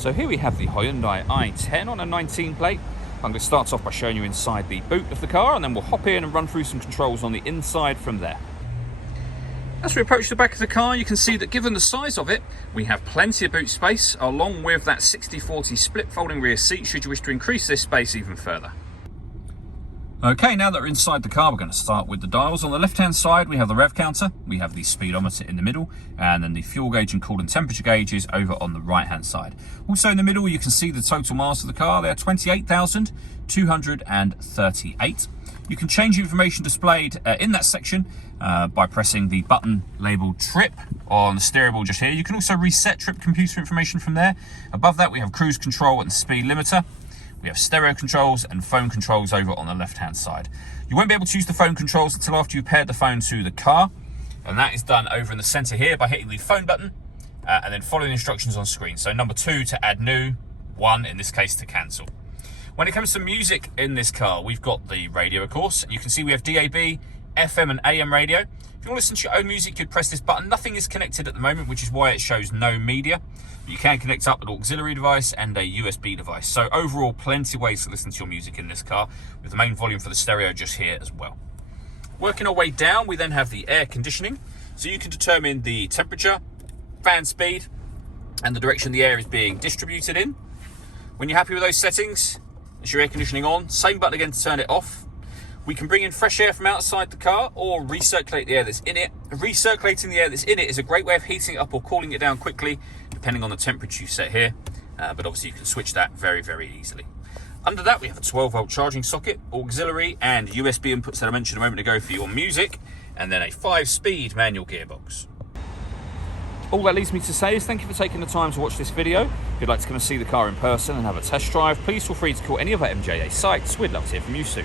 So here we have the Hyundai i10 on a 19 plate. I'm going to start off by showing you inside the boot of the car, and then we'll hop in and run through some controls on the inside from there. As we approach the back of the car, you can see that given the size of it, we have plenty of boot space, along with that 60/40 split folding rear seat should you wish to increase this space even further. Okay, now that we're inside the car, we're going to start with the dials. On the left-hand side, we have the rev counter, we have the speedometer in the middle, and then the fuel gauge and coolant temperature gauge is over on the right-hand side. Also in the middle, you can see the total miles of the car. They're 28,238. You can change the information displayed in that section by pressing the button labeled trip on the steering wheel just here. You can also reset trip computer information from there. Above that, we have cruise control and speed limiter. We have stereo controls and phone controls over on the left-hand side. You won't be able to use the phone controls until after you've paired the phone to the car, and that is done over in the center here by hitting the phone button and then following the instructions on screen. So number 2 to add new, 1 in this case to cancel. When it comes to music in this car, we've got the radio, of course. You can see we have DAB, FM and AM radio. If you want to listen to your own music, you'd press this button. Nothing is connected at the moment, which is why it shows no media. But you can connect up an auxiliary device and a USB device. So overall, plenty of ways to listen to your music in this car, with the main volume for the stereo just here as well. Working our way down, we then have the air conditioning. So you can determine the temperature, fan speed, and the direction the air is being distributed in. When you're happy with those settings, that's your air conditioning on. Same button again to turn it off. We can bring in fresh air from outside the car or recirculate the air that's in it. Recirculating the air that's in it is a great way of heating it up or cooling it down quickly, depending on the temperature you set here. But obviously you can switch that very, very easily. Under that, we have a 12-volt charging socket, auxiliary and USB inputs that I mentioned a moment ago for your music, and then a 5-speed manual gearbox. All that leaves me to say is thank you for taking the time to watch this video. If you'd like to come and see the car in person and have a test drive, please feel free to call any of our MJA sites. We'd love to hear from you soon.